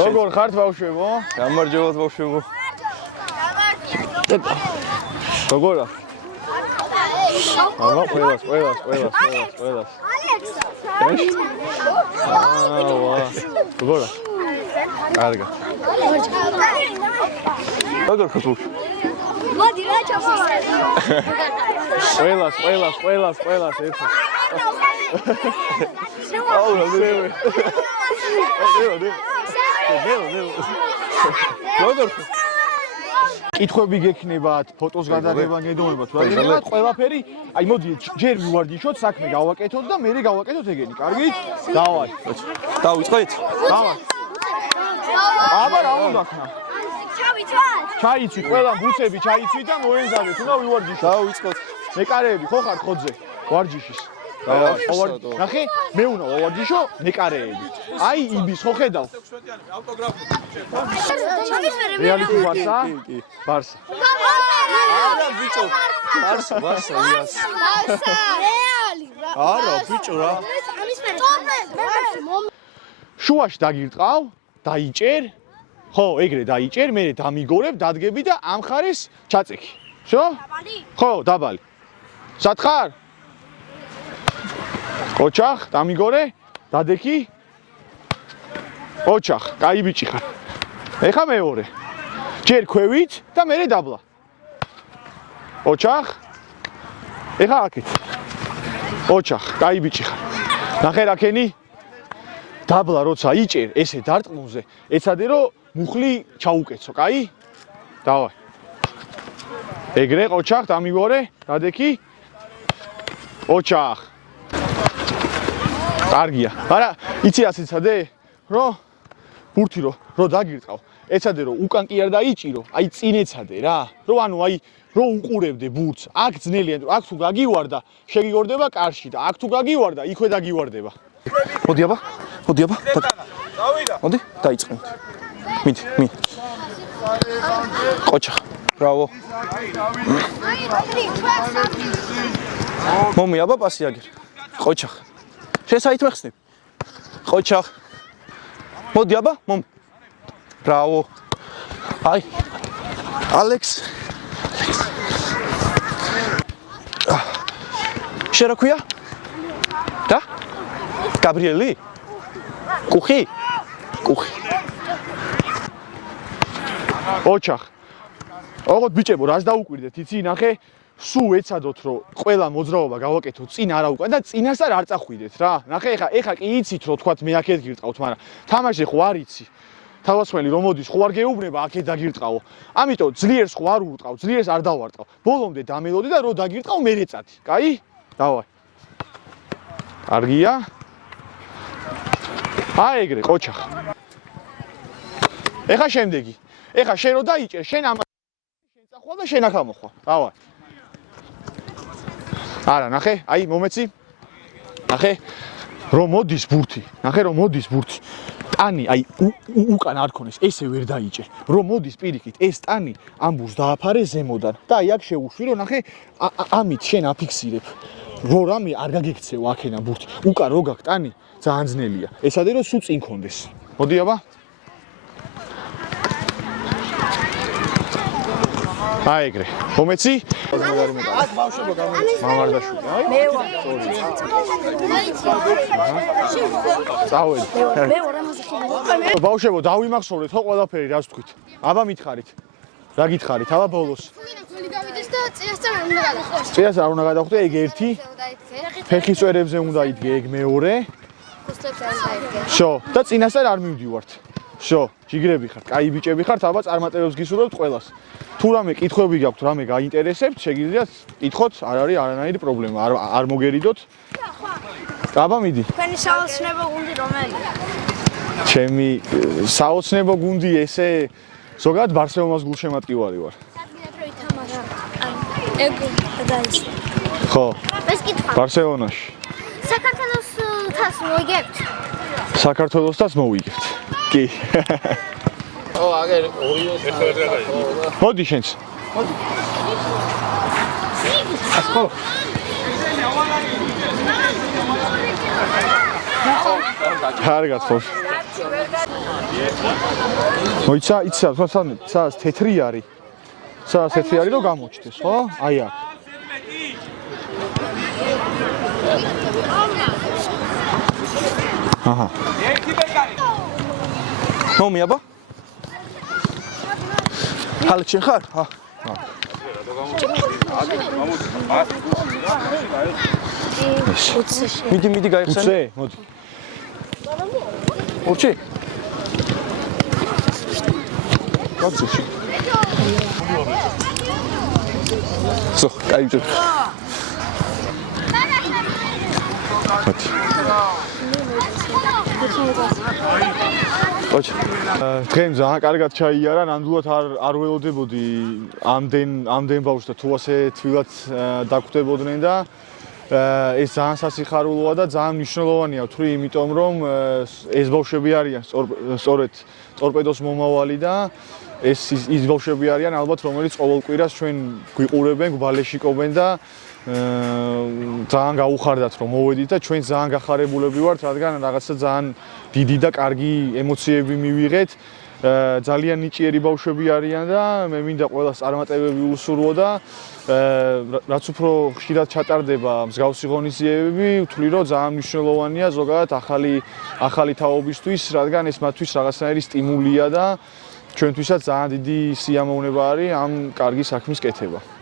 როგორ ხართ ბავშვებო? გამარჯობათ ბავშვებო. როგორა? აბა ყველას. როგორა? კარგად. როგორ ხართ? მოდი რა ჩავსე. ყველას ერთად. აუ რა მერე. როგორ კითხვები გექნებათ, ფოტოს გადაღება გედონებათ, რა ყველაფერი, აი მოდი ჯერ მივარჯიშოთ, საქმე გავაკეთოთ და მე გავაკეთოთ ეგენი, კარგით? დავაი. დავიწყეთ? დავა. აბა რა უნდა ხნა? ჩაიცვით, ყველა ბუცები ჩაიცვით და მოენზავეთ, უნდა ვივარჯიშოთ. დავიწყოთ. მეკარეები ხო ხართ ხოძე? ვარჯიშის. ნახე, მე უნდა ვავარჯიშო მეკარეები. აი იბის ხო ხედავ? რეალიტი ბარსა? ბარსა. არა ბიჭო. ბარსა, იას. ბარსა. რეალი. არა ბიჭო რა. შუაში დაგირტყავ, დაიჭერ. ხო, ეგრე დაიჭერ, მე დამიგორებ, დადგები და ამ ხარეს ჩაწექი. всё? ხო, დაბალი. სათხარ? ოჩახ, დამიგორე, დადექი. ოჩახ, კაი ბიჭი ხარ. ეხა მეორე. ჯერ ქვევით და მე დაბლა. ოჩახ. ეხა აქეთ. ოჩახ, კაი ბიჭი ხარ. ნახე რაკენი? დაბლა როცა იჭერ, ესე დარტყმულზე, ეცადე რომ მუხლი ჩაუკეცო, კაი? დავაი. ეგრე ოჩახ, დამიგორე, დადექი. ოჩახ. კარგია. არა, იცი რა ციცადე? რომ ბურთი რო დაგირტყავ, ეცადე რომ უკან კი არ დაიჭირო, აი წინ ეცადე რა. რომ ანუ აი რო უყურებდე ბურთს, აქ ძნელია, აქ თუ გაგივარდა, შეგიგორდება კარში და აქ თუ გაგივარდა, იქვე დაგივარდება. მოდი აბა. მოდი, დაიწყოთ. მიდი. ყოჩა. ბრავო. მომი აბა პასი აგერ. ყოჩა. შენ საით მეხსნები? ყოჩა. მოდი აბა, მომი. ბრავო. აი. ალექს. შენ რა ქვია? და? გაბრიელი? კუხი? ოჩახ. ოღონდ ბიჭებო, რას დაუკვირდეთ, იცი, ნახე, სულ ეცადოთ, რომ ყველა მოძრაობა გავაკეთოთ, წინ არა უკან და წინასწარ არ წახვიდეთ რა. ნახე, ეხა კი იცით, რომ თქვათ მე აქეთ გირტყავთ, მაგრამ თამაში ხო არ იცი. თავისუფალი რომ მოდის, ხო არ გეუბნება აქეთ დაგირტყავო. ამიტომ ძლიერს ხო არ ურტყავ, ძლიერს არ დავარტყავ. ბოლომდე დამელოდი და რო დაგირტყავ, მე ეწადი. კაი? დავაი. კარგია. აი ეგრე, ყოჩახ. ეხა შემდეგი. ეხა შენ რო დაიჭერ, შენ ამ შენ წახვალ და შენ ახლა მოხვა. დავაი. არა, ნახე, აი მომეცი. ნახე, რომ მოდის ბურთი. ნახე, რომ მოდის ბურთი. ტანი, აი უკან არ ქონეს, ესე ვერ დაიჭერ. რომ მოდის პირიქით, ეს ტანი ამბურს დააფარე ზემოდან და აი აქ შეუშვი, რომ ნახე, ამით შენ აფიქსირებ. რო რამე არ გაგექცევ აქენა ბურთი. უკან რო გაქვს ტანი, ძალიან ძნელია. ესადე რომ სულ წინ კონდეს. მოდი აბა. აი ეგრე. მომეცი? აქ ბავშვებო გამოდით. მამარდაშვილი. აი. მე ვარ. წავედი. მე ვარ ამაზე ხელი. ბავშვებო, დავიმახსოვრეთ ხო ყველაფერი, რას თქვით? აბა მითხარით. რა გითხარით? აბა ბოლოს. ხელი გავიდეს და წინასწარ არ უნდა გადახვდეს. წინასწარ არ უნდა გადახვდე, ეგ ერთი. ფეხის წვერებზე უნდა იდგე, ეგ მეორე. ხუსტებს არ დაიდგე. შო, და წინასწარ არ მივდივართ. შო, ჯიგრები ხართ, კაი ბიჭები ხართ, აბა წარმატებებს გისურვებთ ყველას. თუ რამე კითხვები გაქვთ, რამე გაინტერესებთ, შეგიძლიათ კითხოთ, არ არის არანაირი პრობლემა, არ მოგერიდოთ. აბა მიდი. თქვენი საოცნებო გუნდი რომელია? ჩემი საოცნებო გუნდი ესე ზოგადად ბარსელონას გულშემატკივარი ვარ. სადგინად რო ითამაშა. ეგ დაიწყო. ხო. ეს კითხვა. ბარსელონაში. საქართველოს საქართველოს მოიგებთ. საქართველოსაც მოვიგებთ. კი. მოდი შენც. ასკო. კარგად ხო. მოიცა, იცი, სადაც თეთრი არის. სადაც თეთრი არის რომ გამოჩდეს, ხო? აი აქ. აჰა. მომი აბა. ხალხი ხარ? ჰა. მიდი გაიხსენე. უცე, მოდი. ურჩი. კაცი. სო, კაიჯე. ოჩ. დღემ ძალიან კარგად ჩაიარა, ნამდვილად არ ველოდებოდი ამდენ ბავშვს და თუ ასე თვილად დაგვდებოდნენ და ეს ძალიან სასიხარულოა და ძალიან მნიშვნელოვანია ვთვლი, იმიტომ რომ ეს ბავშვები არიან სწორედ ტორპედოს მომავალი და ის ბავშვები არიან ალბათ რომელიც ყოველ კვირას ჩვენ გვიყურებენ, გვალეშიკობენ და ძალიან გაუხარდათ რომ მოვედით და ჩვენ ძალიან გახარებულები ვართ, რადგან რაღაცა ძალიან დიდი და კარგი ემოციები მივიღეთ. ძალიან ნიჭიერი ბავშვები არიან და მე მინდა ყველას წარმატებები უსურვო და რაც უფრო ხშირად ჩატარდება მსგავსი ღონისძიებები, ვთვლი რომ ძალიან მნიშვნელოვანია ზოგადად ახალი თაობისთვის, რადგან ეს მათთვის რაღაცნაირი სტიმულია და ჩვენთვისაც ძალიან დიდი სიამოვნება არის ამ კარგი საქმის კეთება.